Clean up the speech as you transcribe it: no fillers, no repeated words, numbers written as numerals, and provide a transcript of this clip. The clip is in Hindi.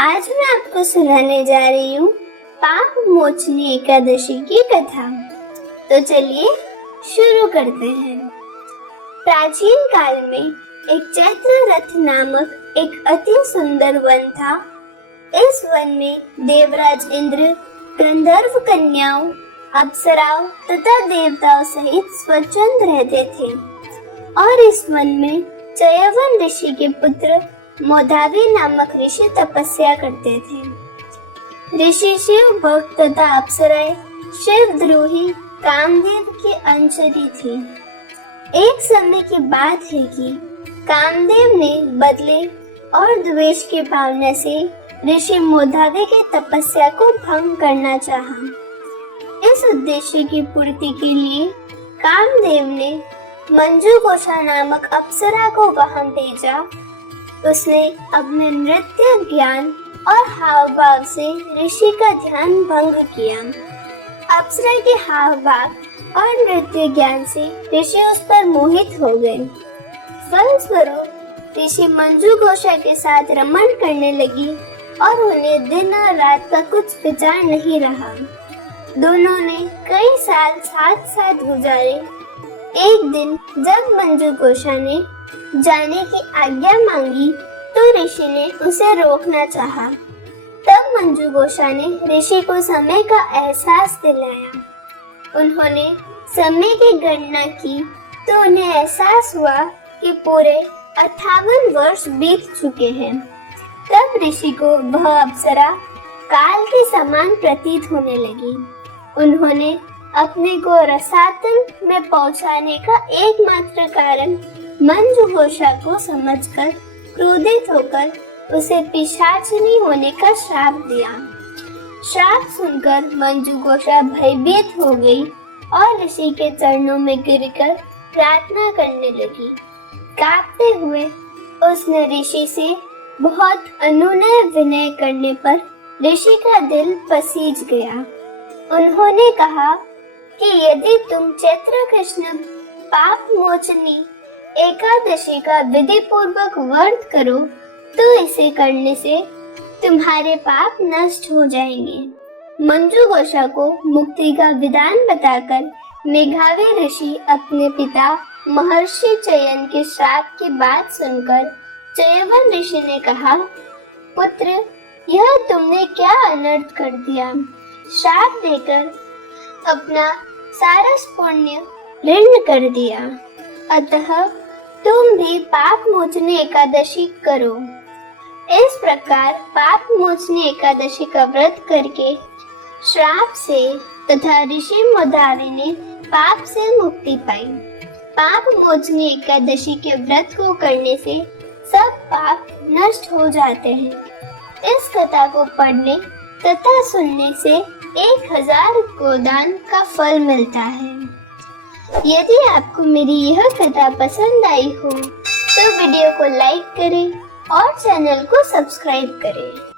आज मैं आपको सुनाने जा रही हूँ पाप मोचनी एकादशी की कथा। तो चलिए शुरू करते हैं। प्राचीन काल में एक चैत्र रथ नामक एक अति सुंदर वन था। इस वन में देवराज इंद्र, गंधर्व कन्याओं, अप्सराओं तथा देवताओं सहित स्वच्छंद रहते थे। और इस वन में चयवन ऋषि के पुत्र मोधावी नामक ऋषि तपस्या करते थे। ऋषि शिव भक्त तथा अप्सराएं शिवद्रोही कामदेव की अनुचरी थी। एक समय की बात है कि कामदेव ने बदले और द्वेष की भावना से ऋषि मोधावी की तपस्या को भंग करना चाहा। इस उद्देश्य की पूर्ति के लिए कामदेव ने मंजू घोषा नामक अप्सरा को वहां भेजा। उसने अपने नृत्य ज्ञान और हाव भाव से ऋषि का ध्यान भंग किया। अप्सरा के हाव भाव और नृत्य ज्ञान से ऋषि उस पर मोहित हो गए। फलस्वरूप ऋषि मंजू घोषा के साथ रमण करने लगी और उन्हें दिन और रात का कुछ विचार नहीं रहा। दोनों ने कई साल साथ साथ गुजारे। एक दिन जब मंजू घोषा ने जाने की आज्ञा मांगी तो ऋषि ने उसे रोकना चाहा। तब मंजू घोषा ने ऋषि को समय का एहसास दिलाया। उन्होंने समय की गणना की तो उन्हें एहसास हुआ कि पूरे 58 वर्ष बीत चुके हैं। तब ऋषि को वह अप्सरा काल के समान प्रतीत होने लगी। उन्होंने अपने को रसातल में पहुंचाने का एकमात्र कारण मंजू घोषा को समझकर क्रोधित होकर उसे पिशाचिनी होने का श्राप दिया। श्राप सुनकर मंजू घोषा भयभीत हो गई और ऋषि के चरणों में गिरकर प्रार्थना करने लगी। कांपते हुए उसने ऋषि से बहुत अनुनय विनय करने पर ऋषि का दिल पसीज गया। उन्होंने कहा कि यदि तुम चैत्र कृष्ण पाप मोचनी एकादशी का विधि पूर्वक व्रत करो तो इसे करने से तुम्हारे पाप नष्ट हो जाएंगे। मंजू घोषा को मुक्ति का विधान बताकर मेघावी ऋषि अपने पिता महर्षि चयन के श्राप की बात सुनकर चयवन ऋषि ने कहा, पुत्र, यह तुमने क्या अनर्थ कर दिया। श्राप देकर अपना सारा पुण्य ऋण कर दिया। अतः तुम भी पाप मोचनी एकादशी करो। इस प्रकार पाप मोचनी एकादशी का व्रत करके श्राप से तथा ऋषि मोधावी ने पाप से मुक्ति पाई। पाप मोचनी एकादशी के व्रत को करने से सब पाप नष्ट हो जाते हैं। इस कथा को पढ़ने तथा सुनने से 1000 गोदान का फल मिलता है। यदि आपको मेरी यह कथा पसंद आई हो तो वीडियो को लाइक करें और चैनल को सब्सक्राइब करें।